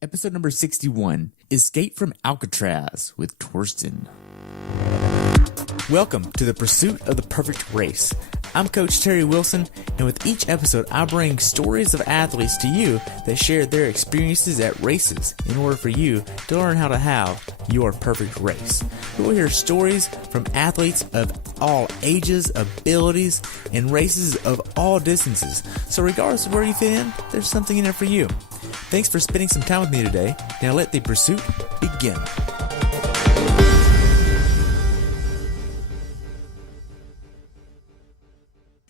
Episode number 61, Escape from Alcatraz with Torsten. Welcome to the pursuit of the perfect race. I'm Coach Terry Wilson, and with each episode, I bring stories of athletes to you that share their experiences at races in order for you to learn how to have your perfect race. We will hear stories from athletes of all ages, abilities, and races of all distances. So regardless of where you fit in, there's something in it for you. Thanks for spending some time with me today. Now let the pursuit begin.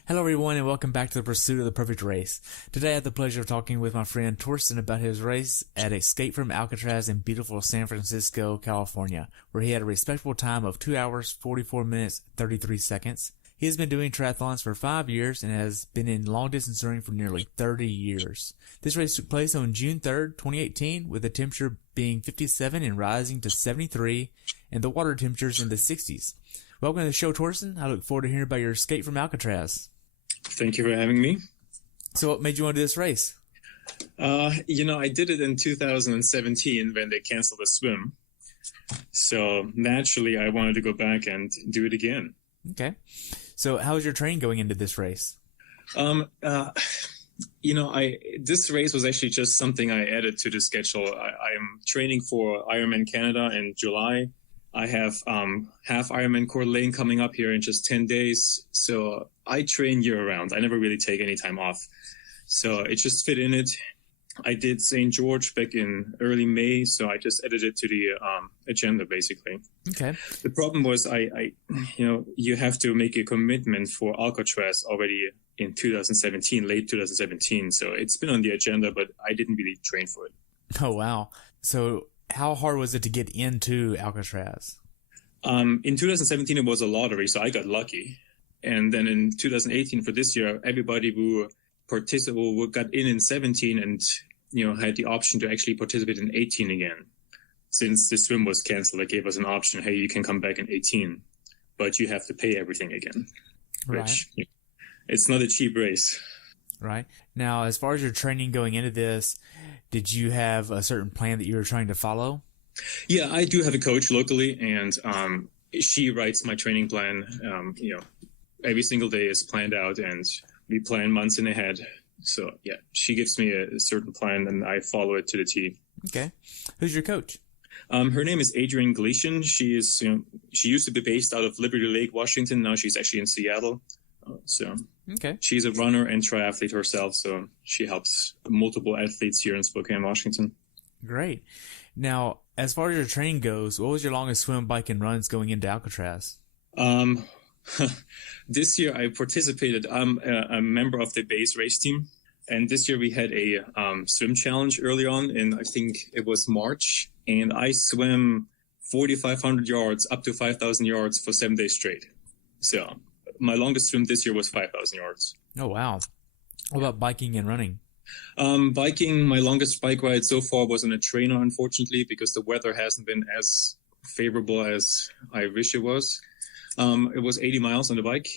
Hello everyone and welcome back to the pursuit of the perfect race. Today I had the pleasure of talking with my friend Torsten about his race at Escape from Alcatraz in beautiful San Francisco, California, where he had a respectable time of 2 hours, 44 minutes, 33 seconds. He has been doing triathlons for 5 years and has been in long distance running for nearly 30 years. This race took place on June 3rd, 2018, with the temperature being 57 and rising to 73 and the water temperatures in the 60s. Welcome to the show, Torsten. I look forward to hearing about your escape from Alcatraz. Thank you for having me. So what made you want to do this race? I did it in 2017 when they canceled the swim. So naturally, I wanted to go back and do it again. Okay. So how was your training going into this race? This race was actually just something I added to the schedule. I am training for Ironman Canada in July. I have half Ironman Coeur d'Alene coming up here in just 10 days. So I train year-round. I never really take any time off. So it just fit in it. I did St. George back in early May, so I just added it to the agenda, basically. Okay. The problem was you have to make a commitment for Alcatraz already in 2017, late 2017. So it's been on the agenda, but I didn't really train for it. Oh, wow. So how hard was it to get into Alcatraz? In 2017, it was a lottery, so I got lucky. And then in 2018, for this year, everybody who got in 17 and had the option to actually participate in 18 again. Since the swim was canceled, they gave us an option. Hey, you can come back in 18, but you have to pay everything again. Right. Which, it's not a cheap race. Right. Now, as far as your training going into this, did you have a certain plan that you were trying to follow? Yeah, I do have a coach locally, and she writes my training plan. Every single day is planned out, and we plan months in ahead. So, yeah, she gives me a certain plan, and I follow it to the T. Okay. Who's your coach? Her name is Adrienne Gleason. She used to be based out of Liberty Lake, Washington. Now she's actually in Seattle. Okay. She's a runner and triathlete herself, so she helps multiple athletes here in Spokane, Washington. Great. Now, as far as your training goes, what was your longest swim, bike, and runs going into Alcatraz? This year I participated. I'm a member of the base race team, and this year we had a swim challenge early on, and I think it was March, and I swam 4,500 yards up to 5,000 yards for 7 days straight. So my longest swim this year was 5,000 yards. Oh, wow. What about biking and running? Biking, my longest bike ride so far was on a trainer, unfortunately, because the weather hasn't been as favorable as I wish it was. It was 80 miles on the bike,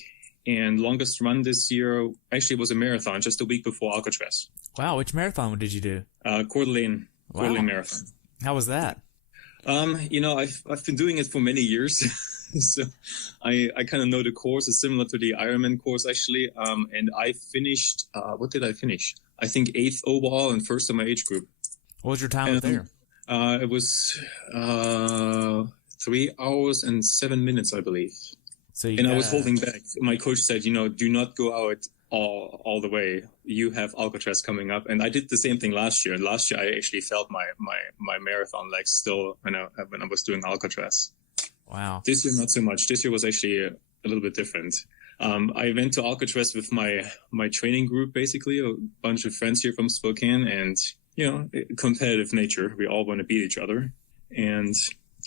and longest run this year actually was a marathon just a week before Alcatraz. Wow, which marathon did you do? Coeur d'Alene, wow. Coeur d'Alene Marathon. How was that? I've been doing it for many years, so I kind of know the course. It's similar to the Ironman course, actually, and I finished, what did I finish? I think 8th overall and first in my age group. What was your time there? It was 3 hours and 7 minutes, I believe. I was holding back. My coach said, do not go out all the way. You have Alcatraz coming up. And I did the same thing last year. And last year, I actually felt my marathon legs still when I was doing Alcatraz. Wow. This year, not so much. This year was actually a little bit different. I went to Alcatraz with my training group, basically, a bunch of friends here from Spokane. And, competitive nature. We all want to beat each other. And,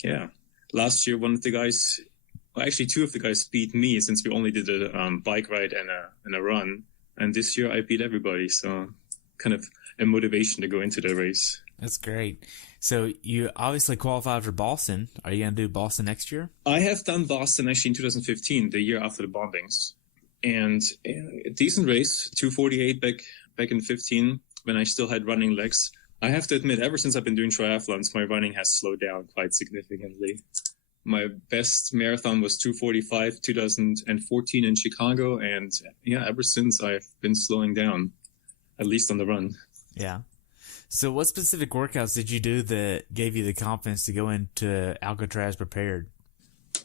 yeah. Last year, two of the guys beat me since we only did a bike ride and a run. And this year I beat everybody. So kind of a motivation to go into the race. That's great. So you obviously qualified for Boston. Are you going to do Boston next year? I have done Boston actually in 2015, the year after the bombings. And a decent race, 2:48 back in 15 when I still had running legs. I have to admit, ever since I've been doing triathlons, my running has slowed down quite significantly. My best marathon was 2:45, 2014 in Chicago. And yeah, ever since I've been slowing down, at least on the run. Yeah. So what specific workouts did you do that gave you the confidence to go into Alcatraz prepared?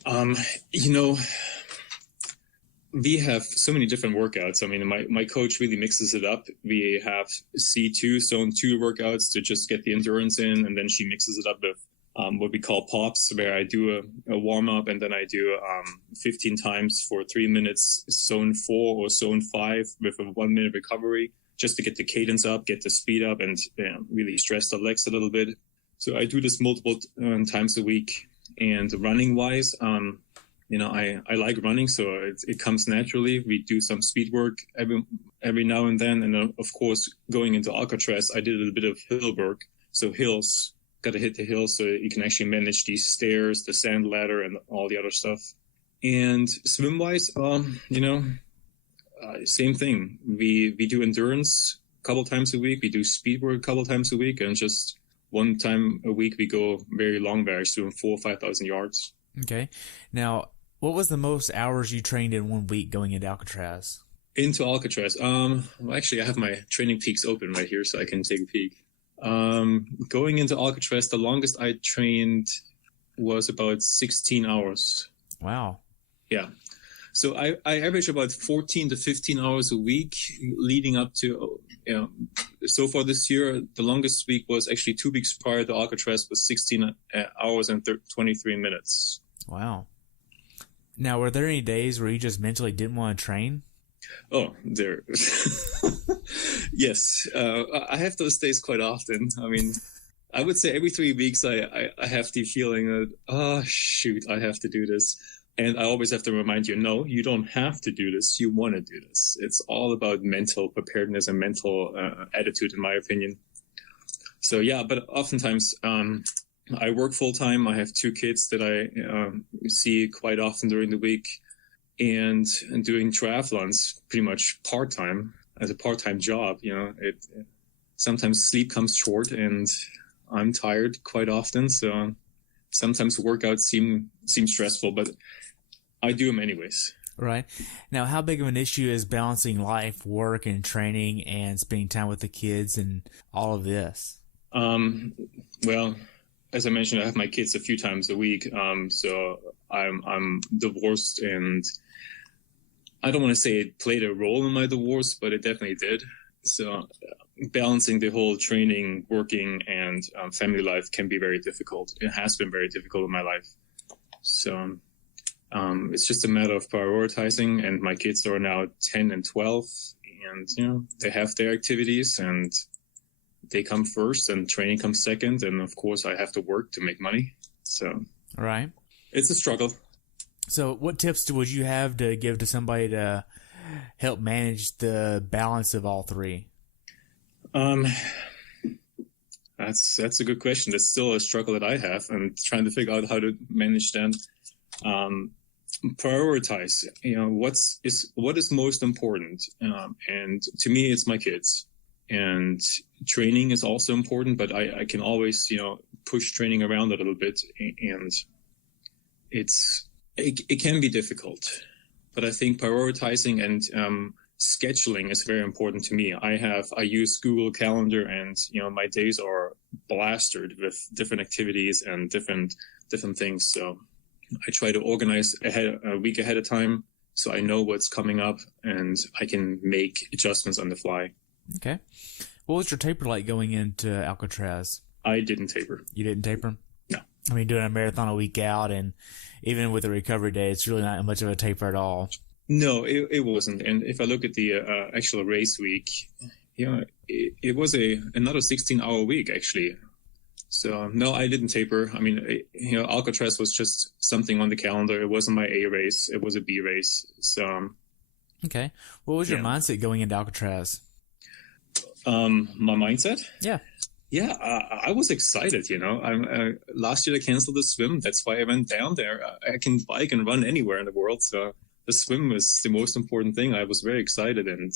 You know, we have so many different workouts. I mean, my coach really mixes it up. We have C2, zone 2 workouts to just get the endurance in. And then she mixes it up with what we call pops, where I do a warm-up and then I do 15 times for 3 minutes, zone 4 or zone 5 with a 1 minute recovery, just to get the cadence up, get the speed up, and really stress the legs a little bit. So I do this multiple times a week. And running-wise, you know, I like running, so it comes naturally. We do some speed work every now and then. And of course, going into Alcatraz, I did a little bit of hill work. So hills, got to hit the hills so you can actually manage these stairs, the sand ladder, and all the other stuff. And swim-wise, you know, same thing. We do endurance a couple times a week. We do speed work a couple times a week. And just one time a week, we go very long variage, doing 4,000 or 5,000 yards. Okay. Now, what was the most hours you trained in 1 week going into Alcatraz? Into Alcatraz. Well, actually, I have my training peaks open right here, so I can take a peek. Going into Alcatraz, the longest I trained was about 16 hours. Wow. Yeah. So I average about 14 to 15 hours a week leading up to, you know, so far this year, the longest week was actually 2 weeks prior to Alcatraz was 16 hours and 23 minutes. Wow. Now, were there any days where you just mentally didn't want to train? Oh, there. Yes. I have those days quite often. I mean, I would say every 3 weeks I have the feeling that, oh, shoot, I have to do this. And I always have to remind you, no, you don't have to do this. You want to do this. It's all about mental preparedness and mental attitude, in my opinion. So, yeah, but oftentimes I work full time. I have 2 kids that I see quite often during the week, and doing triathlons pretty much part time as a part time job. You know, sometimes sleep comes short, and I'm tired quite often. So sometimes workouts seem stressful, but I do them anyways. Right. Now, how big of an issue is balancing life, work, and training, and spending time with the kids and all of this? Well, as I mentioned, I have my kids a few times a week. So I'm divorced, and I don't want to say it played a role in my divorce, but it definitely did. So balancing the whole training, working, and family life can be very difficult. It has been very difficult in my life. So it's just a matter of prioritizing, and my kids are now 10 and 12, and, you know, they have their activities, and they come first, and training comes second. And of course I have to work to make money. So right. It's a struggle. So what tips would you have to give to somebody to help manage the balance of all three? That's a good question. That's still a struggle that I have. I'm trying to figure out how to manage that. Prioritize, you know, what is most important. And to me, it's my kids. And training is also important, but I can always, you know, push training around a little bit, and it can be difficult. But I think prioritizing and scheduling is very important to me. I use Google Calendar, and, you know, my days are blasted with different activities and different things. So I try to organize a week ahead of time, so I know what's coming up and I can make adjustments on the fly. Okay. What was your taper like going into Alcatraz? I didn't taper. You didn't taper? No. I mean, doing a marathon a week out, and even with a recovery day, it's really not much of a taper at all. No, it wasn't. And if I look at the actual race week, you know, it was another 16-hour week, actually. So, no, I didn't taper. I mean, you know, Alcatraz was just something on the calendar. It wasn't my A race. It was a B race. So, okay. What was your mindset going into Alcatraz? My mindset? Yeah. Yeah, I was excited, you know. Last year I canceled the swim. That's why I went down there. I can bike and run anywhere in the world. So the swim was the most important thing. I was very excited and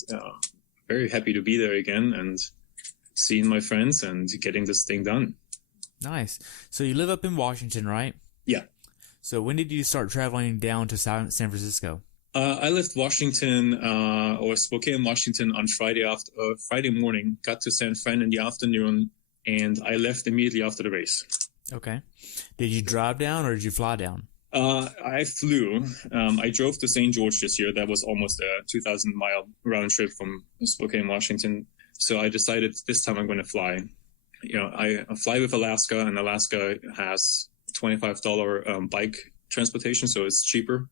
very happy to be there again. And seeing my friends and getting this thing done. Nice. So you live up in Washington, right? Yeah. So when did you start traveling down to San Francisco? I left Washington, or Spokane, Washington on Friday morning, got to San Fran in the afternoon, and I left immediately after the race. Okay. Did you drive down or did you fly down? I flew. I drove to St. George this year. That was almost a 2,000-mile round trip from Spokane, Washington. So I decided this time I'm going to fly. I fly with Alaska, and Alaska has $25 bike transportation, so it's cheaper.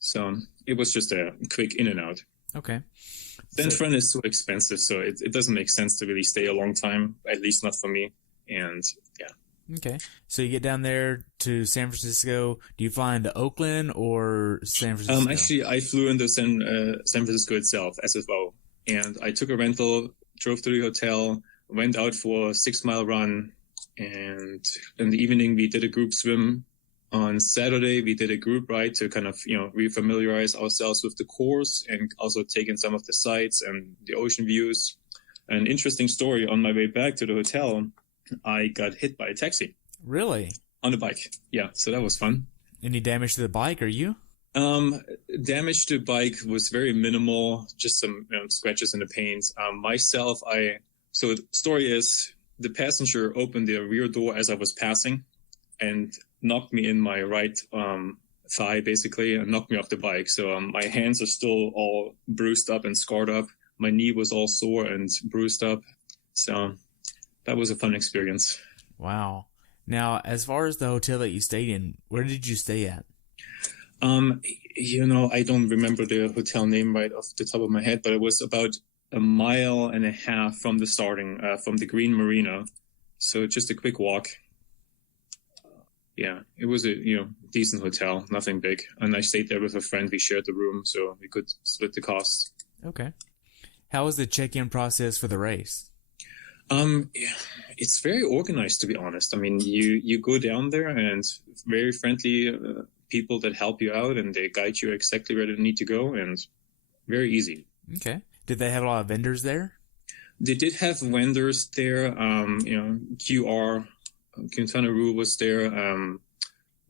So it was just a quick in and out. Okay. San Fran is so expensive, so it doesn't make sense to really stay a long time, at least not for me. And yeah. Okay. So you get down there to San Francisco. Do you fly into Oakland or San Francisco? Actually, I flew into San Francisco itself, SFO. And I took a rental, drove to the hotel, went out for a 6-mile run. And in the evening, we did a group swim. On Saturday, we did a group ride to kind of, refamiliarize ourselves with the course and also take in some of the sights and the ocean views. An interesting story, on my way back to the hotel, I got hit by a taxi. Really? On the bike. Yeah, so that was fun. Any damage to the bike, or you? Damage to the bike was very minimal, just some scratches in the paint. So the story is, the passenger opened the rear door as I was passing and knocked me in my right thigh, basically, and knocked me off the bike. So my hands are still all bruised up and scarred up. My knee was all sore and bruised up. So that was a fun experience. Wow. Now, as far as the hotel that you stayed in, where did you stay at? I don't remember the hotel name right off the top of my head, but it was about 1.5 miles from the starting, from the Green Marina. So just a quick walk. Yeah, it was a decent hotel, nothing big. And I stayed there with a friend. We shared the room, so we could split the costs. Okay. How was the check-in process for the race? It's very organized, to be honest. I mean, you go down there and very friendly people that help you out, and they guide you exactly where you need to go, and very easy. Okay. Did they have a lot of vendors there? They did have vendors there. QR, Quintana Roo was there.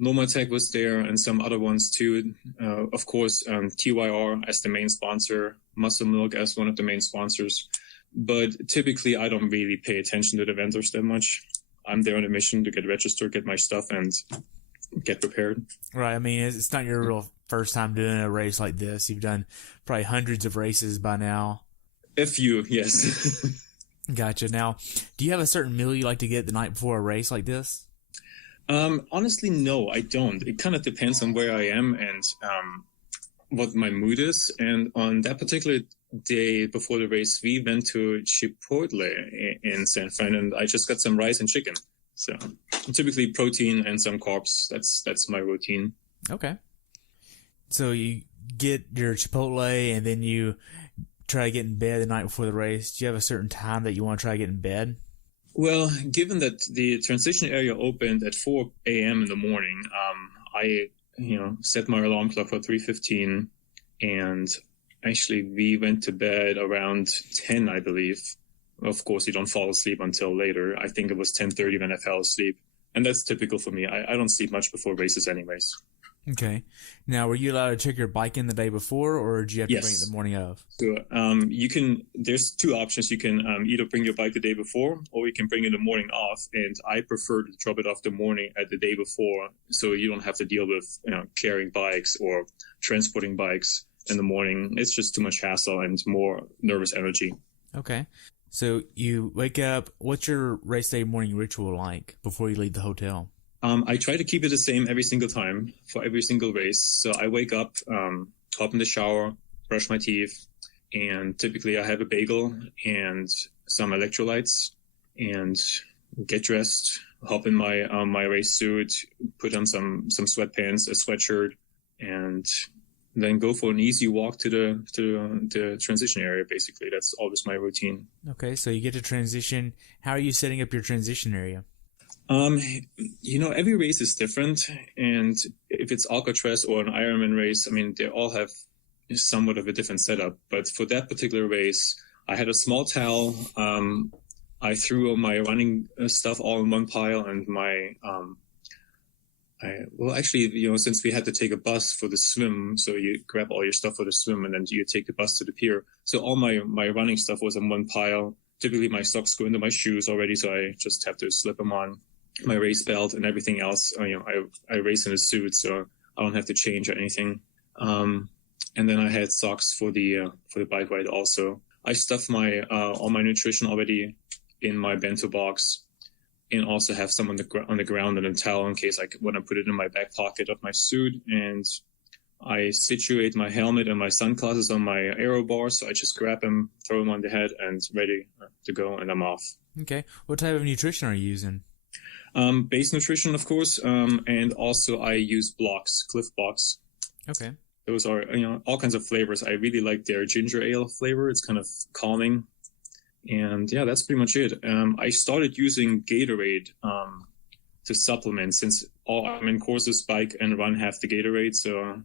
Nomatech was there, and some other ones too. Of course, TYR as the main sponsor, Muscle Milk as one of the main sponsors. But typically, I don't really pay attention to the vendors that much. I'm there on a mission to get registered, get my stuff, and get prepared. Right. I mean, it's not your real first time doing a race like this. You've done probably hundreds of races by now. A few, yes. Gotcha. Now, do you have a certain meal you like to get the night before a race like this? Honestly, no, I don't. It kind of depends on where I am and what my mood is. And on that particular day before the race, we went to Chipotle in San Fran, and I just got some rice and chicken. So typically protein and some carbs. That's my routine. Okay. So you get your Chipotle, and then you try to get in bed the night before the race. Do you have a certain time that you want to try to get in bed? Well, given that the transition area opened at 4 a.m. in the morning, I set my alarm clock for 3:15, and actually we went to bed around 10, I believe. Of course, you don't fall asleep until later. I think it was 10:30 when I fell asleep, and that's typical for me. I don't sleep much before races anyways. Okay. Now, were you allowed to check your bike in the day before, or did you have to bring it the morning of? So there's two options. You can either bring your bike the day before, or you can bring it the morning off. And I prefer to drop it off the morning at the day before, so you don't have to deal with carrying bikes or transporting bikes in the morning. It's just too much hassle and more nervous energy. Okay. So you wake up. What's your race day morning ritual like before you leave the hotel? I try to keep it the same every single time for every single race. So I wake up, hop in the shower, brush my teeth, and typically I have a bagel and some electrolytes, and get dressed, hop in my race suit, put on some sweatpants, a sweatshirt, and then go for an easy walk to the transition area. Basically, that's always my routine. Okay, so you get to transition. How are you setting up your transition area? Every race is different, and if it's Alcatraz or an Ironman race, I mean, they all have somewhat of a different setup. But for that particular race, I had a small towel I threw all my running stuff all in one pile, and since we had to take a bus for the swim, so you grab all your stuff for the swim, and then you take the bus to the pier. So all my running stuff was in one pile. Typically, my socks go into my shoes already, so I just have to slip them on. My race belt and everything else. I race in a suit, so I don't have to change or anything. And then I had socks for the bike ride also. I stuffed all my nutrition already in my bento box, and also have some on the ground and a towel in case I want to put it in my back pocket of my suit. And I situate my helmet and my sunglasses on my aero bar, so I just grab them, throw them on the head, and ready to go, and I'm off. Okay. What type of nutrition are you using? Base nutrition, of course, and also I use blocks, Cliff blocks. Okay. Those are, all kinds of flavors. I really like their ginger ale flavor. It's kind of calming. And yeah, that's pretty much it. I started using Gatorade to supplement, since all Ironman courses, bike and run, have the Gatorade. So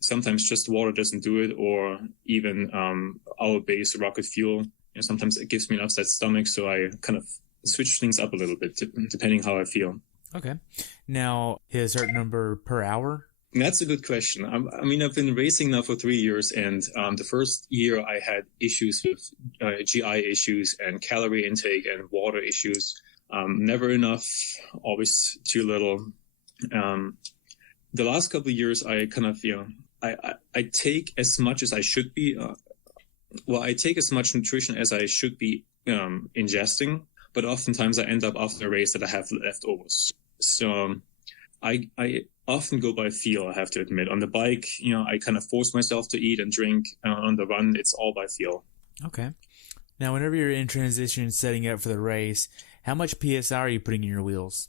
sometimes just water doesn't do it, or even our base rocket fuel. Sometimes it gives me an upset stomach, so I kind of switch things up a little bit depending how I feel. Okay. Now, hit a certain number per hour? That's a good question. I've been racing now for 3 years, and the first year I had issues with GI issues and calorie intake and water issues. Never enough, always too little. The last couple of years, I kind of, I take as much as I should be. I take as much nutrition as I should be ingesting, but oftentimes I end up after a race that I have leftovers. So I often go by feel, I have to admit. On the bike, I kind of force myself to eat and drink. On the run, it's all by feel. Okay. Now, whenever you're in transition setting up for the race, how much PSI are you putting in your wheels?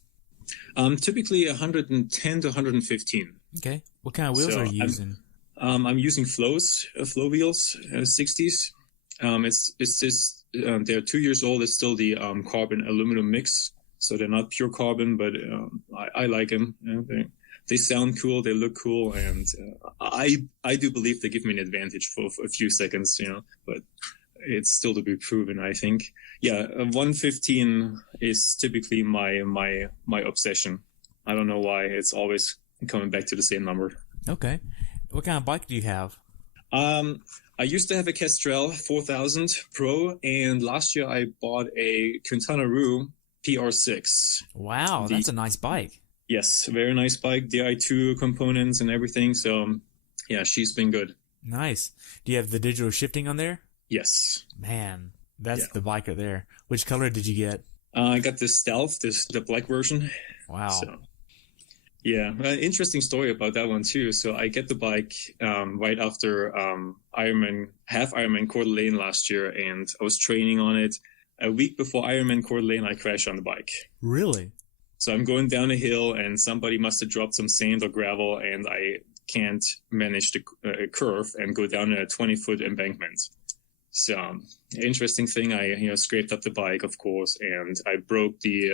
Typically 110 to 115. Okay. What kind of wheels are you using? I'm using flow wheels, 60s. It's just, they're 2 years old. It's still the carbon aluminum mix. So they're not pure carbon, but I like them. They sound cool, they look cool, and I do believe they give me an advantage for a few seconds, but it's still to be proven, I think. Yeah, 115 is typically my obsession. I don't know why, it's always coming back to the same number. Okay. What kind of bike do you have? I used to have a Kestrel 4000 Pro, and last year I bought a Quintana Roo PR6. Wow, that's a nice bike. Yes, very nice bike, Di2 components and everything. So, yeah, she's been good. Nice. Do you have the digital shifting on there? Yes. Man, that's the bike right there. Which color did you get? I got the Stealth, the black version. Wow. So, yeah, interesting story about that one too. So I get the bike right after half Ironman Coeur d'Alene last year, and I was training on it. A week before Ironman Coeur d'Alene, I crashed on the bike. Really? So I'm going down a hill, and somebody must have dropped some sand or gravel, and I can't manage the curve and go down a 20-foot embankment. So interesting thing, I scraped up the bike, of course, and I broke the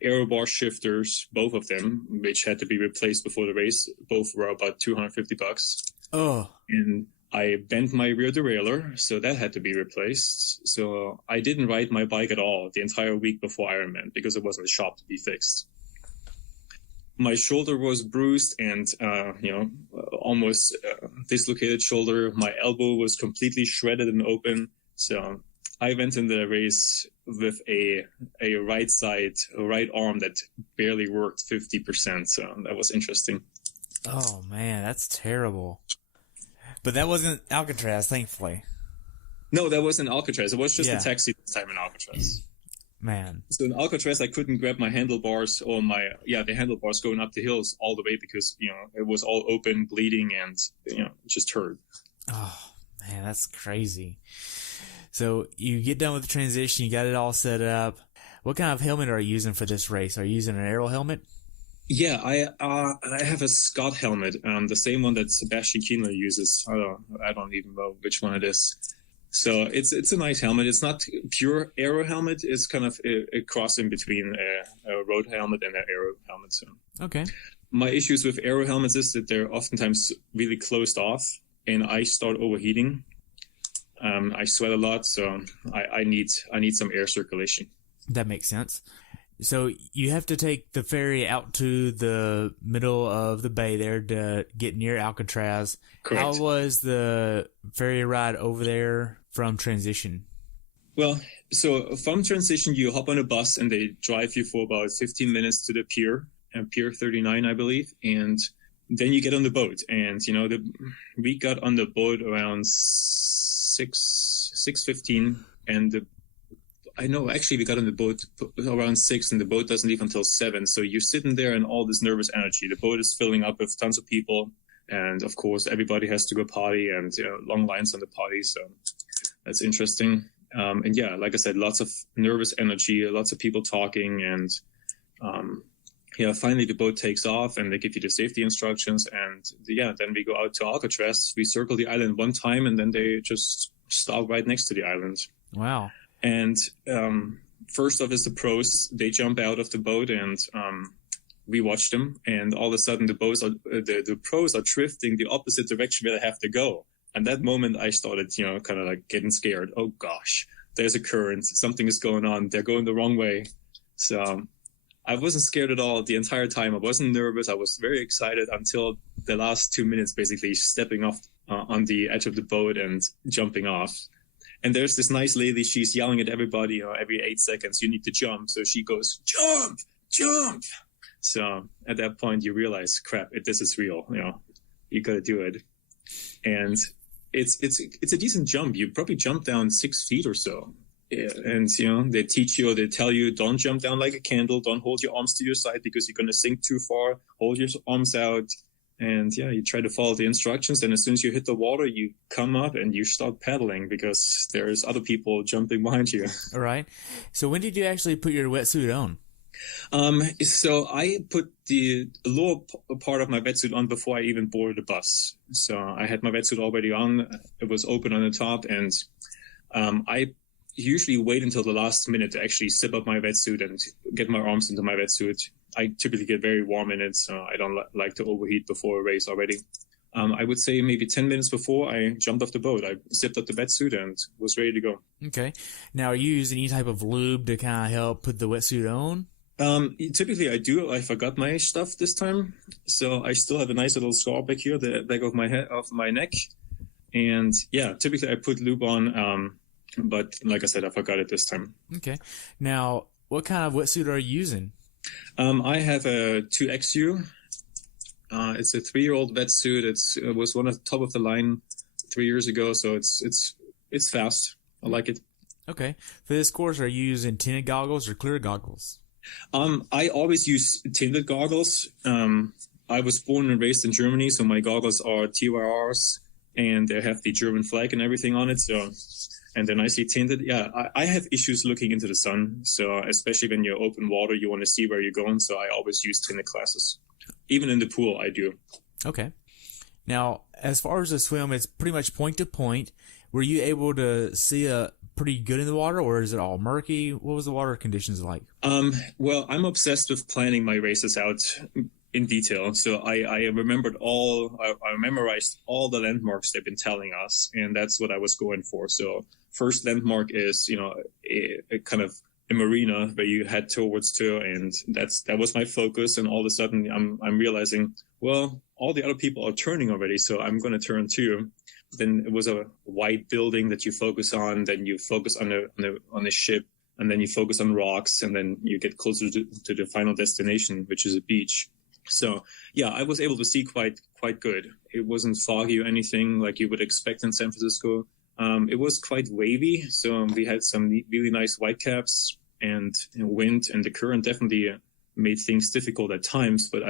aero bar shifters, both of them, which had to be replaced before the race. Both were about $250. Oh. And I bent my rear derailleur, so that had to be replaced. So I didn't ride my bike at all the entire week before Ironman because it wasn't shop to be fixed. My shoulder was bruised and, almost dislocated shoulder. My elbow was completely shredded and open. So I went in the race with a right arm that barely worked 50%. So that was interesting. Oh, man, that's terrible. But that wasn't Alcatraz, thankfully. No, that wasn't Alcatraz. It was just a taxi this time in Alcatraz. Man. So in Alcatraz, I couldn't grab my handlebars or the handlebars going up the hills all the way because, it was all open, bleeding, and, it just hurt. Oh, man, that's crazy. So you get done with the transition, you got it all set up. What kind of helmet are you using for this race? Are you using an aero helmet? Yeah, I have a Scott helmet, the same one that Sebastian Kienle uses. I don't even know which one it is. So it's a nice helmet. It's not pure aero helmet. It's kind of a cross in between a road helmet and an aero helmet. So okay. My issues with aero helmets is that they're oftentimes really closed off, and I start overheating. I sweat a lot, so I need some air circulation. That makes sense. So you have to take the ferry out to the middle of the bay there to get near Alcatraz. Correct. How was the ferry ride over there from transition? Well, so from transition, you hop on a bus and they drive you for about 15 minutes to the pier, Pier 39, I believe. And then you get on the boat. And, we got on the boat around 6:15. And actually we got on the boat around 6 and the boat doesn't leave until 7. So you're sitting there in all this nervous energy. The boat is filling up with tons of people. And of course, everybody has to go potty and long lines on the potty. So that's interesting. And yeah, like I said, lots of nervous energy, lots of people talking. And finally the boat takes off and they give you the safety instructions. And then we go out to Alcatraz. We circle the island one time and then they just stop right next to the island. Wow. And first off is the pros. They jump out of the boat and we watch them. And all of a sudden the pros are drifting the opposite direction where they have to go. And that moment I started, kind of like getting scared. Oh gosh, there's a current. Something is going on. They're going the wrong way. So I wasn't scared at all the entire time. I wasn't nervous. I was very excited until the last 2 minutes, basically stepping off on the edge of the boat and jumping off. And there's this nice lady. She's yelling at everybody, every 8 seconds, you need to jump. So she goes, jump, jump. So at that point, you realize, crap, this is real. You got to do it. And it's a decent jump. You probably jump down 6 feet or so. Yeah, and, they teach you, they tell you, don't jump down like a candle. Don't hold your arms to your side because you're going to sink too far. Hold your arms out. And you try to follow the instructions. And as soon as you hit the water, you come up and you start paddling because there's other people jumping behind you. All right. So when did you actually put your wetsuit on? So I put the lower part of my wetsuit on before I even boarded the bus. So I had my wetsuit already on. It was open on the top. And I usually wait until the last minute to actually zip up my wetsuit and get my arms into my wetsuit. I typically get very warm in it, so I don't like to overheat before a race already. I would say maybe 10 minutes before I jumped off the boat, I zipped up the wetsuit and was ready to go. Okay. Now, are you using any type of lube to kind of help put the wetsuit on? Typically I do. I forgot my stuff this time, so I still have a nice little scar back here, the back of my neck. And typically I put lube on, but like I said, I forgot it this time. Okay. Now, what kind of wetsuit are you using? I have a 2XU. It's a 3-year-old wetsuit. It was one of the top of the line 3 years ago, so it's fast. I like it. Okay. For this course, are you using tinted goggles or clear goggles? I always use tinted goggles. I was born and raised in Germany, so my goggles are TYRs, and they have the German flag and everything on it. So. And they're nicely tinted. Yeah, I have issues looking into the sun. So especially when you're open water, you want to see where you're going. So I always use tinted glasses. Even in the pool, I do. Okay. Now, as far as the swim, it's pretty much point to point. Were you able to see pretty good in the water, or is it all murky? What was the water conditions like? Well, I'm obsessed with planning my races out in detail. So I memorized all the landmarks they've been telling us, and that's what I was going for. So first landmark is, a kind of a marina where you head towards to, and that was my focus. And all of a sudden I'm realizing, well, all the other people are turning already, so I'm going to turn too. Then it was a white building that you focus on, then you focus on the ship, and then you focus on rocks, and then you get closer to the final destination, which is a beach. So yeah, I was able to see quite good. It wasn't foggy or anything like you would expect in San Francisco. It was quite wavy, so we had some really nice whitecaps and wind, and the current definitely made things difficult at times, but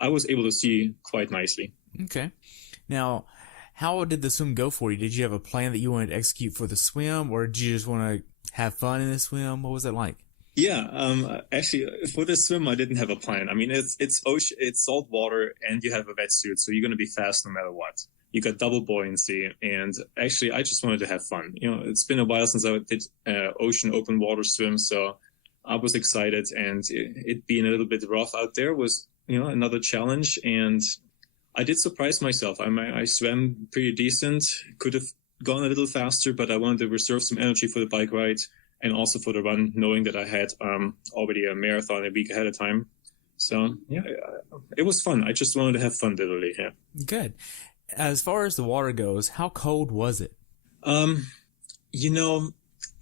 I was able to see quite nicely. Okay. Now, how did the swim go for you? Did you have a plan that you wanted to execute for the swim, or did you just want to have fun in the swim? What was it like? Yeah, actually, for the swim, I didn't have a plan. I mean, it's ocean, it's salt water, and you have a wetsuit, so you're going to be fast no matter what. You got double buoyancy, and actually, I just wanted to have fun. It's been a while since I did ocean open water swim, so I was excited, and it being a little bit rough out there was, another challenge, and I did surprise myself. I swam pretty decent. Could have gone a little faster, but I wanted to reserve some energy for the bike ride and also for the run, knowing that I had already a marathon a week ahead of time. So, yeah, it was fun. I just wanted to have fun, literally. Yeah. Good. As far as the water goes, how cold was it? You know,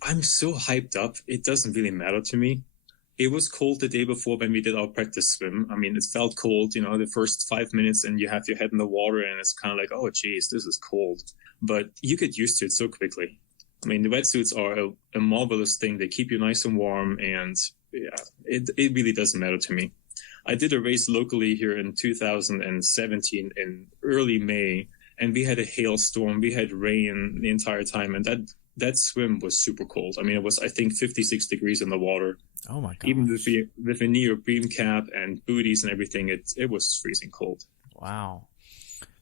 I'm so hyped up. It doesn't really matter to me. It was cold the day before when we did our practice swim. I mean, it felt cold, the first 5 minutes, and you have your head in the water and it's kind of like, oh, geez, this is cold. But you get used to it so quickly. I mean, the wetsuits are a marvelous thing. They keep you nice and warm, and yeah, it really doesn't matter to me. I did a race locally here in 2017 in early May, and we had a hailstorm. We had rain the entire time, and that swim was super cold. I mean, it was, I think, 56 degrees in the water. Oh, my God. Even with a neoprene cap and booties and everything, it was freezing cold. Wow.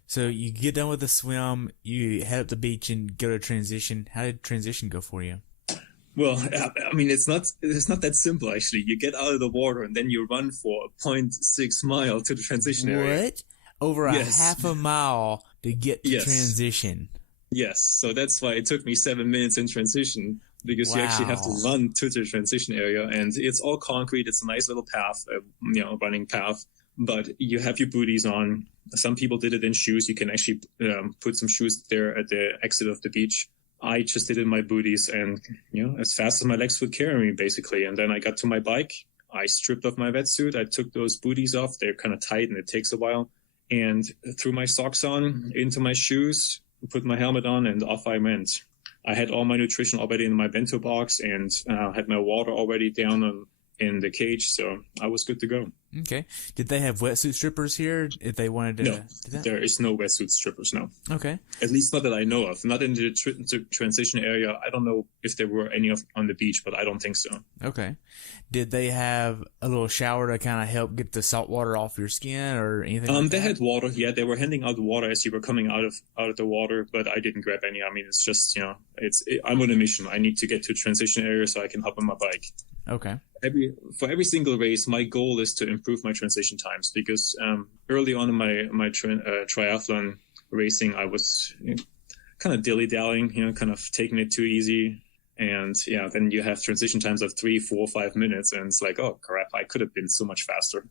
So you get done with the swim, you head up the beach and go to transition. How did transition go for you? Well, I mean, it's not that simple, actually. You get out of the water and then you run for 0.6 mile to the transition area. What? Over a half a mile to get to transition. Yes. So that's why it took me 7 minutes in transition, because you actually have to run to the transition area, and it's all concrete. It's a nice little path, running path, but you have your booties on. Some people did it in shoes. You can actually put some shoes there at the exit of the beach. I just did it in my booties, and as fast as my legs would carry me, basically. And then I got to my bike. I stripped off my wetsuit. I took those booties off. They're kind of tight, and it takes a while. And threw my socks on into my shoes, put my helmet on, and off I went. I had all my nutrition already in my bento box, and had my water already down in the cage, so I was good to go. Okay. Did they have wetsuit strippers here if they wanted to No, do that? there is no wetsuit strippers, no. Okay. At least not that I know of. Not in the transition area. I don't know if there were any on the beach, but I don't think so. Okay. Did they have a little shower to kind of help get the salt water off your skin or anything like that? They had water, yeah. They were handing out water as you were coming out of the water, but I didn't grab any. I mean, it's just, I'm on a mission. I need to get to a transition area so I can hop on my bike. Okay. For every single race, my goal is to improve my transition times, because early on in my triathlon racing, I was kind of dilly-dallying, kind of taking it too easy. And then you have transition times of 3, 4, 5 minutes, and it's like, oh crap, I could have been so much faster.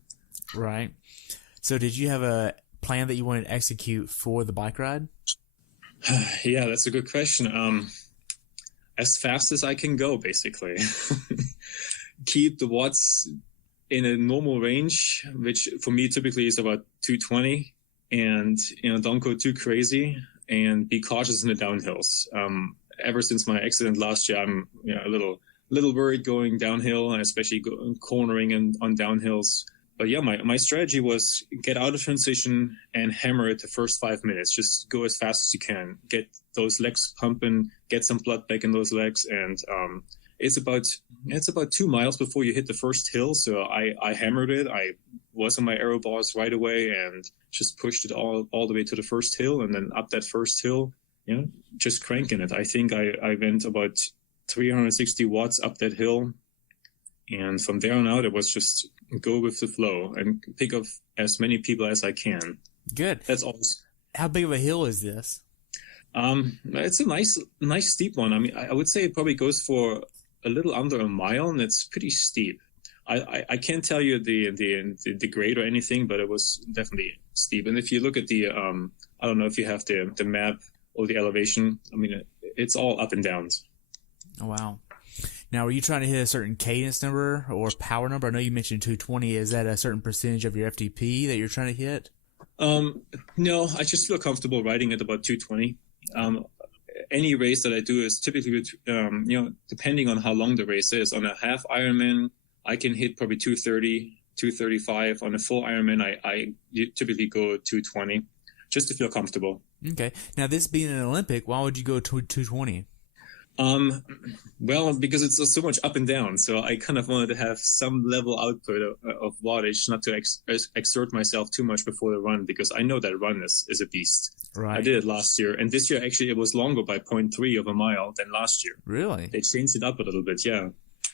Right. So did you have a plan that you wanted to execute for the bike ride? Yeah, that's a good question. As fast as I can go, basically. Keep the watts in a normal range, which for me typically is about 220, and don't go too crazy, and be cautious in the downhills. Ever since my accident last year, I'm a little worried going downhill, and especially cornering on downhills. But yeah, my strategy was get out of transition and hammer it the first 5 minutes. Just go as fast as you can. Get those legs pumping, get some blood back in those legs, and it's about 2 miles before you hit the first hill. So I hammered it. I was on my aero bars right away and just pushed it all the way to the first hill, and then up that first hill, just cranking it. I think I went about 360 watts up that hill. And from there on out, it was just go with the flow and pick up as many people as I can. Good. That's all. How big of a hill is this? It's a nice steep one. I mean, I would say it probably goes for a little under a mile, and it's pretty steep. I can't tell you the grade or anything, but it was definitely steep. And if you look at the, I don't know if you have the map or the elevation. I mean, it's all up and downs. Oh, wow. Now, are you trying to hit a certain cadence number or power number? I know you mentioned 220. Is that a certain percentage of your FTP that you're trying to hit? No, I just feel comfortable riding at about 220. Any race that I do is typically, depending on how long the race is. On a half Ironman, I can hit probably 230, 235. On a full Ironman, I typically go 220 just to feel comfortable. Okay. Now, this being an Olympic, why would you go to 220? Well, because it's so much up and down. So I kind of wanted to have some level output of wattage, not to exert myself too much before the run, because I know that run is a beast. Right. I did it last year, and this year actually it was longer by 0.3 of a mile than last year. Really? They changed it up a little bit, yeah.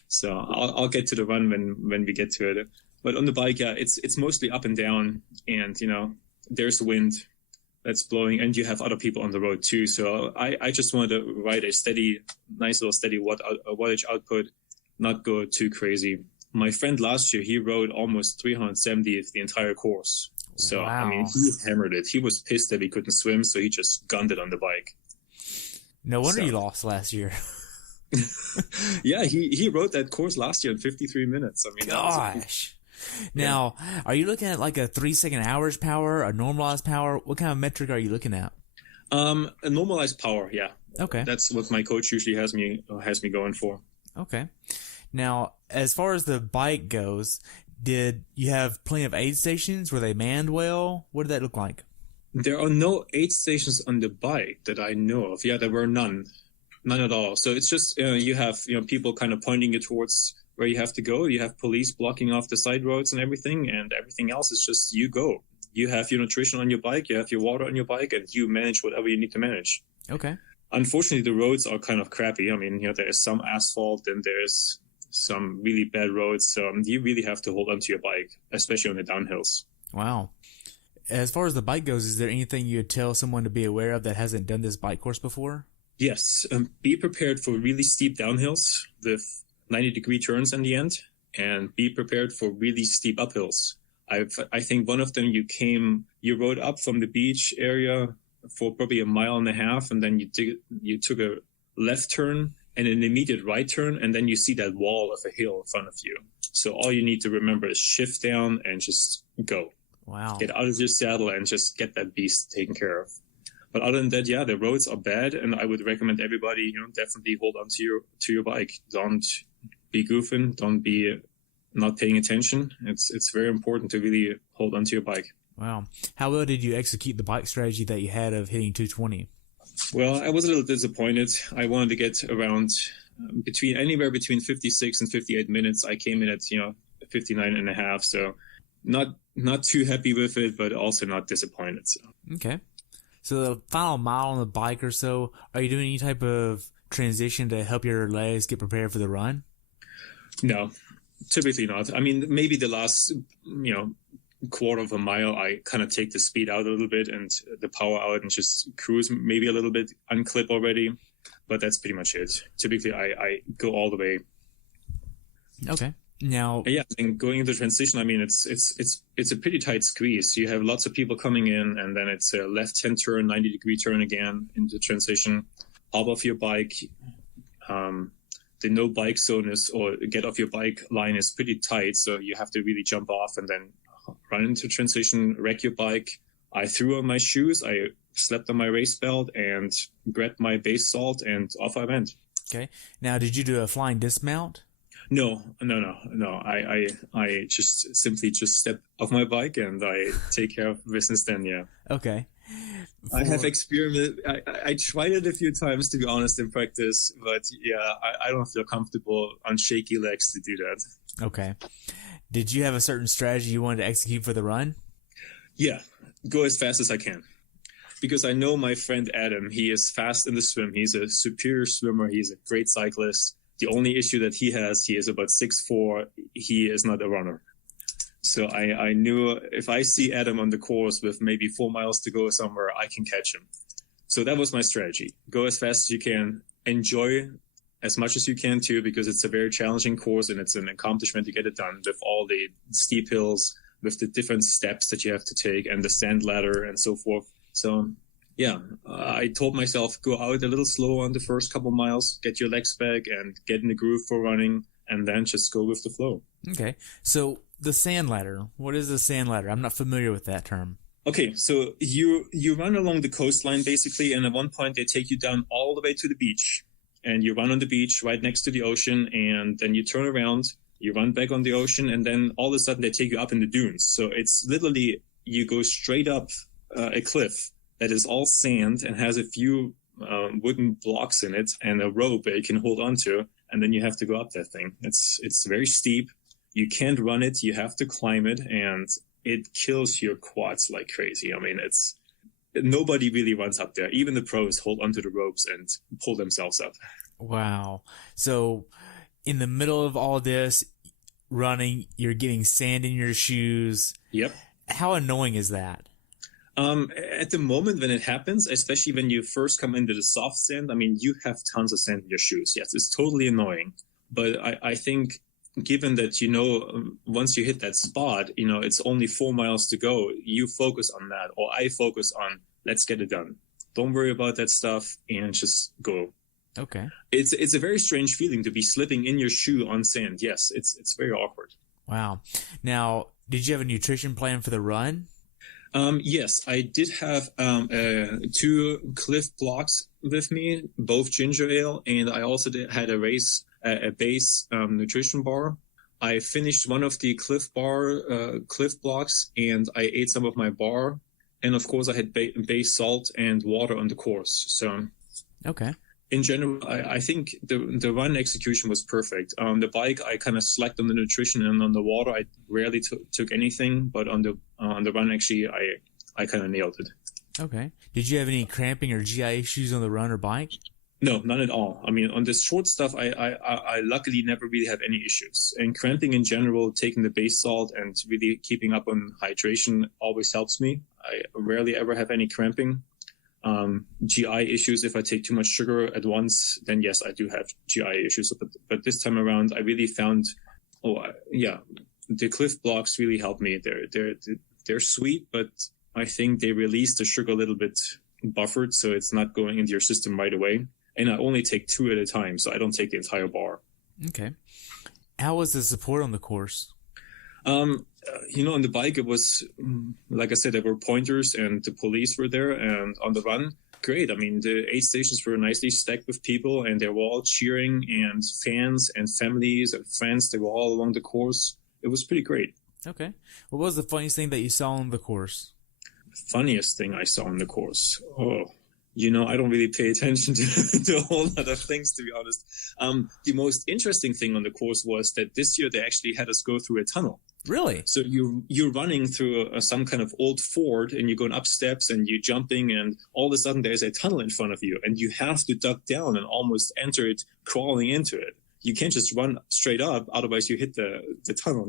So I'll get to the run when we get to it. But on the bike, yeah, it's mostly up and down, and there's wind. that's blowing, and you have other people on the road too. So I just wanted to ride a steady, nice little steady wattage output, not go too crazy. My friend last year, he rode almost 370 the entire course. So, wow. I mean, he hammered it. He was pissed that he couldn't swim, so he just gunned it on the bike. No wonder you lost last year. Yeah, he rode that course last year in 53 minutes. I mean, gosh. Now, are you looking at like a 3-second average power, a normalized power? What kind of metric are you looking at? A normalized power, yeah. Okay. That's what my coach usually has me going for. Okay. Now, as far as the bike goes, did you have plenty of aid stations? Were they manned well? What did that look like? There are no aid stations on the bike that I know of. Yeah, there were none at all. So it's just you have people kind of pointing you towards where you have to go. You have police blocking off the side roads and everything else is just you go. You have your nutrition on your bike, you have your water on your bike, and you manage whatever you need to manage. Okay. Unfortunately, the roads are kind of crappy. I mean, there is some asphalt and there's some really bad roads. So you really have to hold onto your bike, especially on the downhills. Wow. As far as the bike goes, is there anything you would tell someone to be aware of that hasn't done this bike course before? Yes. Be prepared for really steep downhills with 90-degree turns in the end, and be prepared for really steep uphills. I think one of them you rode up from the beach area for probably a mile and a half, and then you took a left turn and an immediate right turn, and then you see that wall of a hill in front of you. So all you need to remember is shift down and just go. Wow. Get out of your saddle and just get that beast taken care of. But other than that, yeah, the roads are bad, and I would recommend everybody, definitely hold on to your bike. Don't be goofing. Don't be not paying attention. It's very important to really hold on to your bike. Wow. How well did you execute the bike strategy that you had of hitting 220? Well, I was a little disappointed. I wanted to get around anywhere between 56 and 58 minutes. I came in at 59 and a half, so not too happy with it, but also not disappointed. So. Okay. So the final mile on the bike or so, are you doing any type of transition to help your legs get prepared for the run? No, typically not. I mean, maybe the last quarter of a mile, I kind of take the speed out a little bit and the power out and just cruise maybe a little bit, unclip already, but that's pretty much it. Typically, I go all the way. Okay. Now, yeah, and going into transition, I mean, it's a pretty tight squeeze. You have lots of people coming in, and then it's a left-hand turn, 90-degree turn again into transition. Hop off your bike. The no bike zone or get off your bike line is pretty tight, so you have to really jump off and then run into transition, wreck your bike. I threw on my shoes, I slept on my race belt, and grabbed my base salt, and off I went. Okay. Now, did you do a flying dismount? No. I just simply step off my bike and I take care of business then, yeah. Okay. I have experimented. I tried it a few times, to be honest, in practice, but yeah, I don't feel comfortable on shaky legs to do that. Okay. Did you have a certain strategy you wanted to execute for the run? Yeah, go as fast as I can. Because I know my friend Adam, he is fast in the swim. He's a superior swimmer. He's a great cyclist. The only issue that he is about 6'4". He is not a runner. So I knew if I see Adam on the course with maybe 4 miles to go somewhere, I can catch him. So that was my strategy. Go as fast as you can. Enjoy as much as you can too, because it's a very challenging course and it's an accomplishment to get it done with all the steep hills, with the different steps that you have to take and the sand ladder and so forth. So yeah, I told myself, go out a little slow on the first couple miles, get your legs back and get in the groove for running, and then just go with the flow. Okay. So the sand ladder, what is the sand ladder? I'm not familiar with that term. Okay, so you run along the coastline basically, and at one point they take you down all the way to the beach, and you run on the beach right next to the ocean, and then you turn around, you run back on the ocean, and then all of a sudden they take you up in the dunes. So it's literally, you go straight up a cliff that is all sand and has a few wooden blocks in it and a rope that you can hold onto, and then you have to go up that thing. It's very steep. You can't run it. You have to climb it, and it kills your quads like crazy. I mean, nobody really runs up there. Even the pros hold onto the ropes and pull themselves up. Wow. So in the middle of all this running, you're getting sand in your shoes. Yep. How annoying is that? At the moment when it happens, especially when you first come into the soft sand, I mean, you have tons of sand in your shoes. Yes, it's totally annoying. But I think given that, once you hit that spot, it's only 4 miles to go, you focus on that, or I focus on, let's get it done. Don't worry about that stuff and just go. Okay. It's a very strange feeling to be slipping in your shoe on sand. Yes, it's very awkward. Wow. Now, did you have a nutrition plan for the run? Yes, I did have 2 Cliff blocks with me, both ginger ale, and I also had a base nutrition bar. I finished one of the Cliff blocks, and I ate some of my bar, and of course I had base salt and water on the course. So, okay. In general, I think the run execution was perfect. On the bike, I kind of slacked on the nutrition, and on the water, I rarely took anything. But on the run, actually, I kind of nailed it. Okay. Did you have any cramping or GI issues on the run or bike? No, none at all. I mean, on the short stuff, I luckily never really have any issues. And cramping in general, taking the base salt and really keeping up on hydration always helps me. I rarely ever have any cramping. GI issues, if I take too much sugar at once, then yes, I do have GI issues. But this time around, I really found, the Cliff blocks really helped me. They're sweet, but I think they release the sugar a little bit buffered, so it's not going into your system right away. And I only take 2 at a time, so I don't take the entire bar. Okay. How was the support on the course? On the bike, it was, like I said, there were pointers and the police were there. And on the run, great. I mean, the aid stations were nicely stacked with people, and they were all cheering, and fans and families and friends, they were all along the course. It was pretty great. Okay. What was the funniest thing that you saw on the course? Funniest thing I saw on the course? I don't really pay attention to a whole lot of things, to be honest. The most interesting thing on the course was that this year they actually had us go through a tunnel. Really? So you're running through some kind of old fort, and you're going up steps and you're jumping, and all of a sudden there's a tunnel in front of you, and you have to duck down and almost enter it crawling into it. You can't just run straight up, otherwise you hit the tunnel,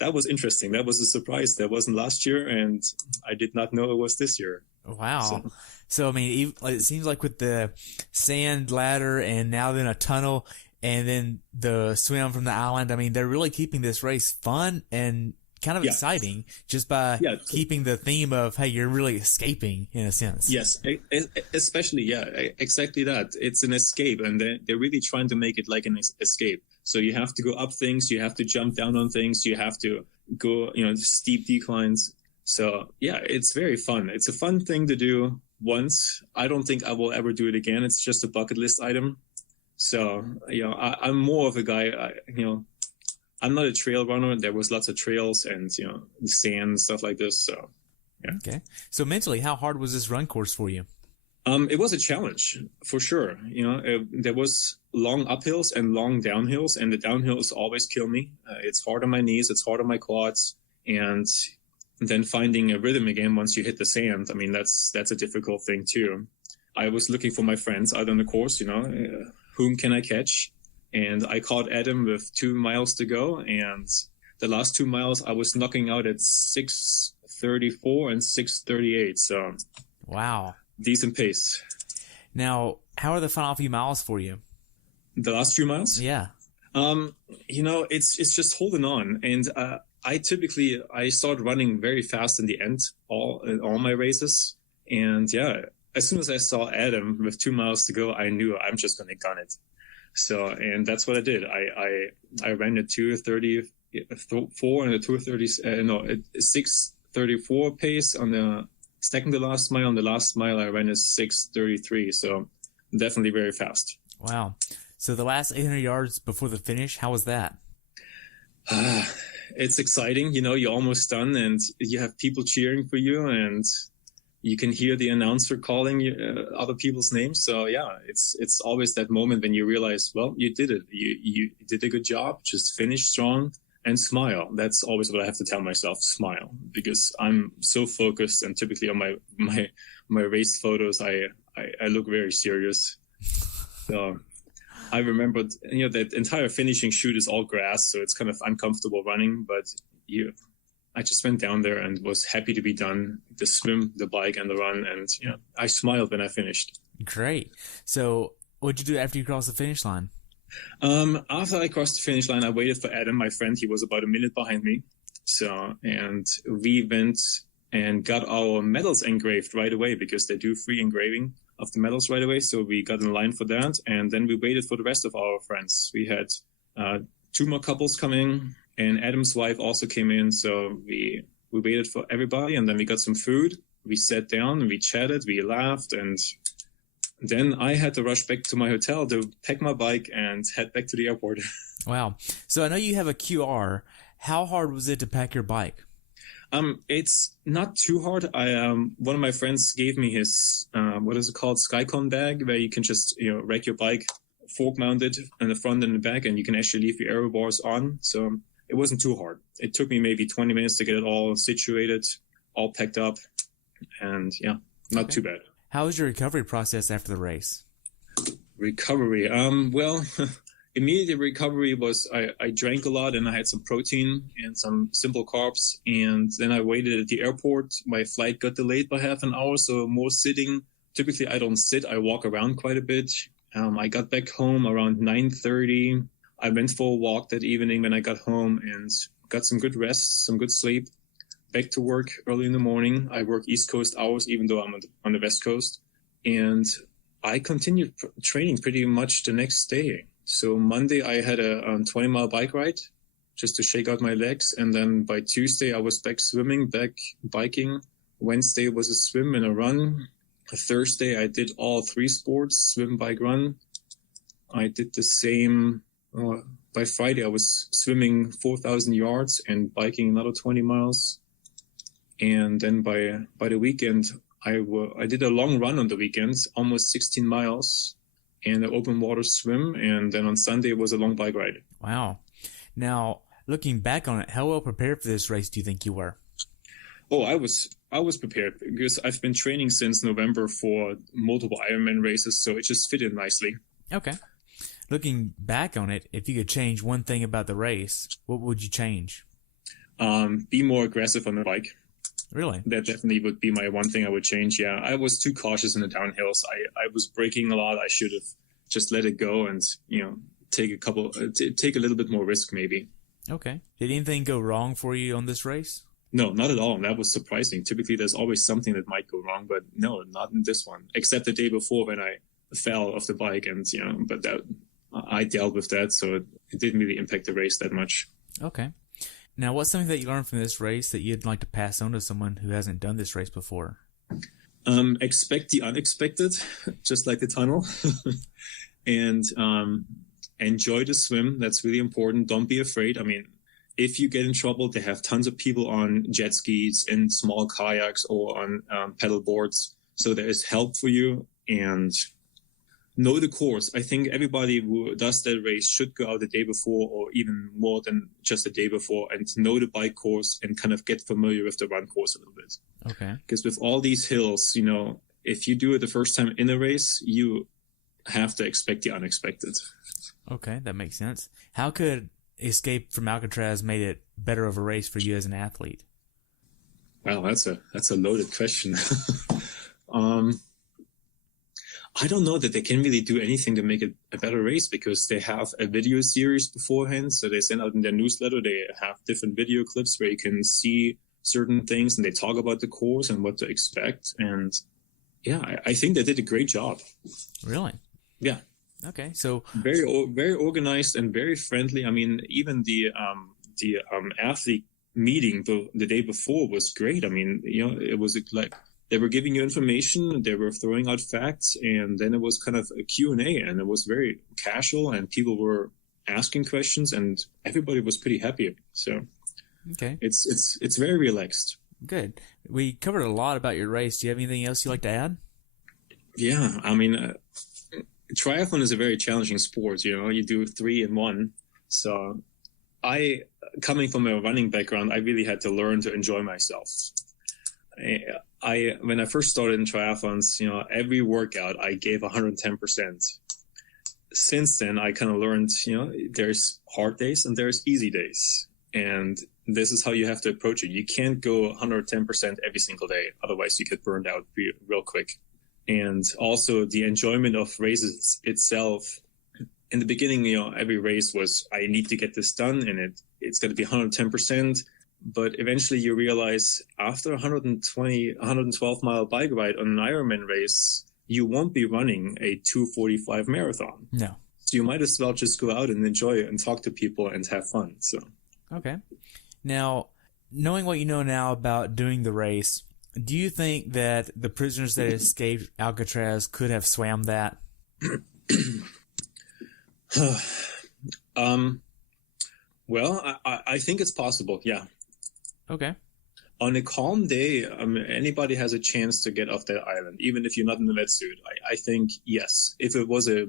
That was interesting. That was a surprise. That wasn't last year, and I did not know it was this year. Wow. So I mean, it seems like with the sand ladder and now then a tunnel and then the swim from the island, I mean, they're really keeping this race fun and kind of exciting just by keeping the theme of, hey, you're really escaping in a sense. Yes, especially, exactly that. It's an escape, and they're really trying to make it like an escape. So you have to go up things, you have to jump down on things, you have to go, steep declines. So yeah, it's very fun. It's a fun thing to do once. I don't think I will ever do it again. It's just a bucket list item. So, I'm more of a guy, I'm not a trail runner. There was lots of trails and, sand and stuff like this. So, yeah. Okay. So mentally, how hard was this run course for you? It was a challenge for sure. There was long uphills and long downhills, and the downhills always kill me. It's hard on my knees. It's hard on my quads. And then finding a rhythm again once you hit the sand, I mean, that's a difficult thing too. I was looking for my friends out on the course, whom can I catch? And I caught Adam with 2 miles to go. And the last 2 miles, I was knocking out at 6:34 and 6:38. So, wow, decent pace. Now, how are the final few miles for you? The last few miles? Yeah. It's just holding on. And I start running very fast in the end, all my races. And as soon as I saw Adam with 2 miles to go, I knew I'm just going to gun it. So, and that's what I did. I ran a 2:34 and a 6:34 pace on the second to last mile. On the last mile, I ran a 6:33. So definitely very fast. Wow. So the last 800 yards before the finish, how was that? It's exciting. You're almost done and you have people cheering for you, and you can hear the announcer calling other people's names. So it's always that moment when you realize, well, you did it. You did a good job. Just finish strong and smile. That's always what I have to tell myself, smile, because I'm so focused, and typically on my race photos, I look very serious. So I remembered, that entire finishing chute is all grass, so it's kind of uncomfortable running, but I just went down there and was happy to be done. The swim, the bike, and the run. And, I smiled when I finished. Great. So what'd you do after you crossed the finish line? After I crossed the finish line, I waited for Adam, my friend. He was about a minute behind me. And we went and got our medals engraved right away because they do free engraving of the medals right away. So we got in line for that. And then we waited for the rest of our friends. We had 2 more couples coming, and Adam's wife also came in. So we waited for everybody, and then we got some food. We sat down and we chatted, we laughed, and then I had to rush back to my hotel to pack my bike and head back to the airport. Wow. So I know you have a QR. How hard was it to pack your bike? It's not too hard. One of my friends gave me his, what is it called? Skycon bag, where you can just, rack your bike fork mounted in the front and the back, and you can actually leave your aero bars on. So it wasn't too hard. It took me maybe 20 minutes to get it all situated, all packed up, and not too bad. How was your recovery process after the race? Recovery. Well, immediate recovery was I drank a lot and I had some protein and some simple carbs. And then I waited at the airport. My flight got delayed by half an hour, so more sitting. Typically, I don't sit. I walk around quite a bit. I got back home around 9:30. I went for a walk that evening when I got home and got some good rest, some good sleep. Back to work early in the morning. I work East Coast hours, even though I'm on the West Coast. And I continued training pretty much the next day. So Monday, I had a 20-mile bike ride just to shake out my legs. And then by Tuesday, I was back swimming, back biking. Wednesday was a swim and a run. Thursday, I did all 3 sports, swim, bike, run. I did the same. By Friday, I was swimming 4,000 yards and biking another 20 miles. And then by the weekend, I did a long run on the weekends, almost 16 miles, and an open water swim. And then on Sunday, it was a long bike ride. Wow. Now, looking back on it, how well prepared for this race do you think you were? Oh, I was prepared because I've been training since November for multiple Ironman races, so it just fit in nicely. Okay. Looking back on it, if you could change one thing about the race, what would you change? Be more aggressive on the bike. Really? That definitely would be my one thing I would change. Yeah, I was too cautious in the downhills. I was braking a lot. I should have just let it go and, take a little bit more risk maybe. Okay. Did anything go wrong for you on this race? No, not at all. And that was surprising. Typically, there's always something that might go wrong, but no, not in this one. Except the day before when I fell off the bike and, but that I dealt with that. So it didn't really impact the race that much. Okay. Now, what's something that you learned from this race that you'd like to pass on to someone who hasn't done this race before? Expect the unexpected, just like the tunnel. And enjoy the swim. That's really important. Don't be afraid. I mean, if you get in trouble, they have tons of people on jet skis and small kayaks or on pedal boards. So there is help for you. And know the course. I think everybody who does that race should go out the day before or even more than just the day before and know the bike course and kind of get familiar with the run course a little bit. Okay. Because with all these hills, if you do it the first time in a race, you have to expect the unexpected. Okay, that makes sense. How could Escape from Alcatraz made it better of a race for you as an athlete? Well, that's a loaded question. I don't know that they can really do anything to make it a better race because they have a video series beforehand. So they send out in their newsletter, they have different video clips where you can see certain things and they talk about the course and what to expect. And yeah, I think they did a great job. Really? Yeah. Okay. So very organized and very friendly. I mean, even the athlete meeting the day before was great. I mean, it was like, they were giving you information, they were throwing out facts, and then it was kind of a Q&A, and it was very casual, and people were asking questions, and everybody was pretty happy. So okay, it's very relaxed. Good. We covered a lot about your race. Do you have anything else you'd like to add? Yeah, I mean, triathlon is a very challenging sport. You do 3 in 1. So coming from a running background, I really had to learn to enjoy myself. When I first started in triathlons, every workout I gave 110%. Since then, I kind of learned, there's hard days and there's easy days. And this is how you have to approach it. You can't go 110% every single day. Otherwise, you get burned out real quick. And also the enjoyment of races itself. In the beginning, every race was, I need to get this done, and it's going to be 110%. But eventually you realize after 112 mile bike ride on an Ironman race, you won't be running a 2:45 marathon. No. So you might as well just go out and enjoy it and talk to people and have fun. So. Okay. Now, knowing what you know now about doing the race, do you think that the prisoners that escaped Alcatraz could have swam that? Well, I think it's possible. Yeah. Okay. On a calm day, anybody has a chance to get off that island, even if you're not in the wetsuit. I think, yes. If it was a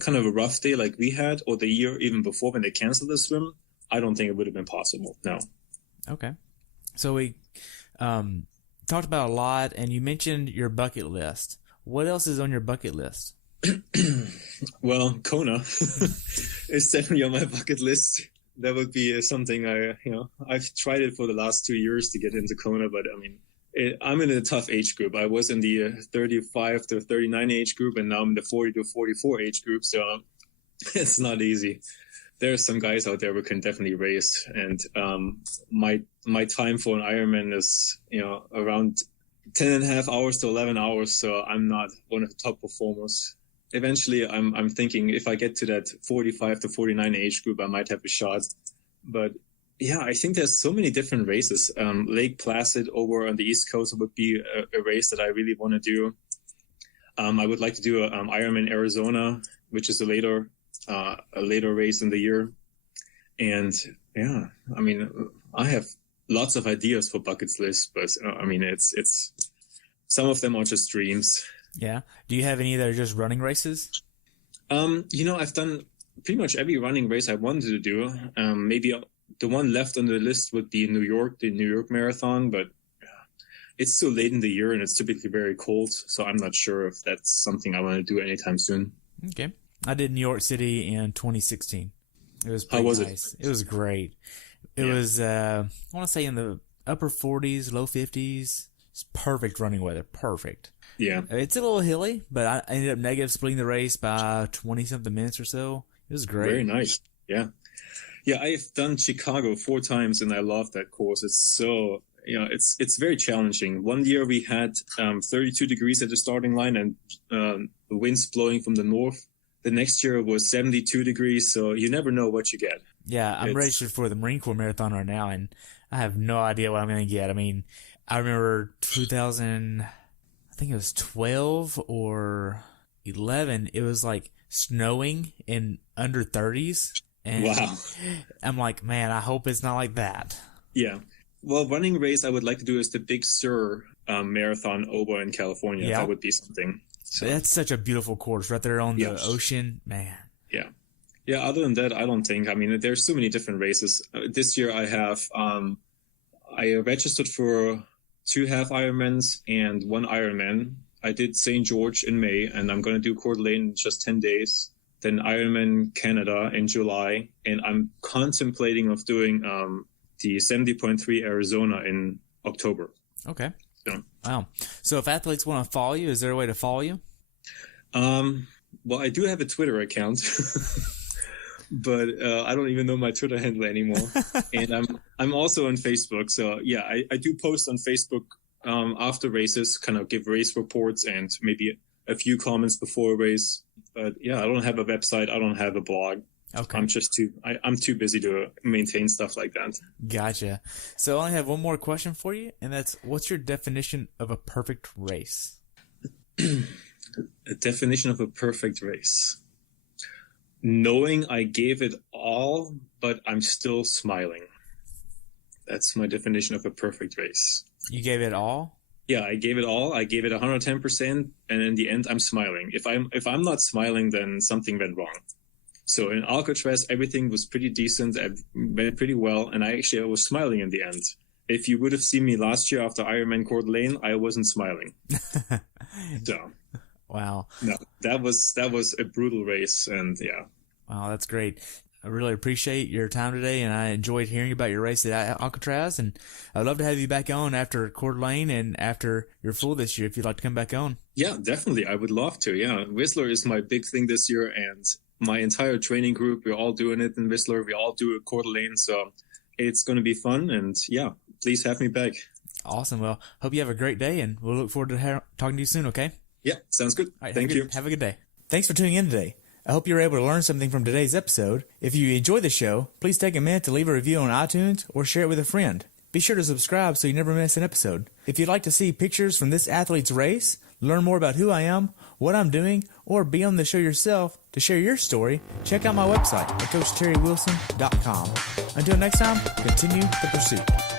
kind of a rough day like we had, or the year even before when they canceled the swim, I don't think it would have been possible. No. Okay. So we talked about a lot, and you mentioned your bucket list. What else is on your bucket list? Well, Kona is definitely on my bucket list. That would be something I've tried it for the last 2 years to get into Kona, but I mean, I'm in a tough age group. I was in the 35 to 39 age group, and now I'm in the 40 to 44 age group, so it's not easy. There are some guys out there who can definitely race, and my time for an Ironman is around 10.5 hours to 11 hours, so I'm not one of the top performers. Eventually, I'm thinking if I get to that 45 to 49 age group, I might have a shot. But yeah, I think there's so many different races. Lake Placid over on the East Coast would be a race that I really want to do. I would like to do an Ironman Arizona, which is a later race in the year. And yeah, I mean, I have lots of ideas for buckets list, but I mean, it's some of them are just dreams. Yeah. Do you have any that are just running races? I've done pretty much every running race I wanted to do. Maybe the one left on the list would be the New York Marathon, but it's so late in the year and it's typically very cold, so I'm not sure if that's something I want to do anytime soon. Okay. I did New York City in 2016. It was pretty nice. It was great. It was, I want to say in the upper 40s, low 50s. It's perfect running weather. Perfect. Yeah. It's a little hilly, but I ended up negative splitting the race by 20-something minutes or so. It was great. Very nice. Yeah. Yeah, I've done Chicago 4 times, and I love that course. It's so, it's very challenging. One year we had 32 degrees at the starting line and the winds blowing from the north. The next year it was 72 degrees, so you never know what you get. Yeah, I'm registered for the Marine Corps Marathon right now, and I have no idea what I'm going to get. I mean, I remember 2000... I think it was 12 or 11. It was like snowing in under 30s. And wow. I'm like, man, I hope it's not like that. Yeah. Well, running race I would like to do is the Big Sur marathon over in California. Yeah. That would be something. So. That's such a beautiful course right there on the ocean, man. Yeah. Yeah. Other than that, I don't think. I mean, there's so many different races. This year I have, I registered for 2 half Ironmans and 1 Ironman. I did St. George in May, and I'm going to do Coeur d'Alene in just 10 days. Then Ironman Canada in July, and I'm contemplating of doing the 70.3 Arizona in October. Okay. So. Wow. So if athletes want to follow you, is there a way to follow you? Well, I do have a Twitter account. But I don't even know my Twitter handle anymore. And I'm also on Facebook. So yeah, I do post on Facebook after races, kind of give race reports and maybe a few comments before a race. But yeah, I don't have a website. I don't have a blog. Okay. I'm too busy to maintain stuff like that. Gotcha. So I only have one more question for you, and that's, what's your definition of a perfect race? A definition of a perfect race. Knowing I gave it all, but I'm still smiling. That's my definition of a perfect race. You gave it all? Yeah, I gave it all. I gave it 110%, and in the end, I'm smiling. If I'm not smiling, then something went wrong. So in Alcatraz, everything was pretty decent. I went pretty well, and I was smiling in the end. If you would have seen me last year after Ironman Coeur d'Alene, I wasn't smiling. So. Wow. No, that was a brutal race, and yeah. Wow, that's great. I really appreciate your time today, and I enjoyed hearing about your race at Alcatraz, and I'd love to have you back on after Coeur d'Alene and after you're full this year if you'd like to come back on. Yeah, definitely. I would love to. Yeah, Whistler is my big thing this year, and my entire training group, we're all doing it in Whistler. We all do a Coeur d'Alene, so it's going to be fun, and yeah, please have me back. Awesome. Well, hope you have a great day, and we'll look forward to talking to you soon, okay? Yeah, sounds good. All right, Thank you. Have a good day. Thanks for tuning in today. I hope you were able to learn something from today's episode. If you enjoyed the show, please take a minute to leave a review on iTunes or share it with a friend. Be sure to subscribe so you never miss an episode. If you'd like to see pictures from this athlete's race, learn more about who I am, what I'm doing, or be on the show yourself to share your story, check out my website at CoachTerryWilson.com. Until next time, continue the pursuit.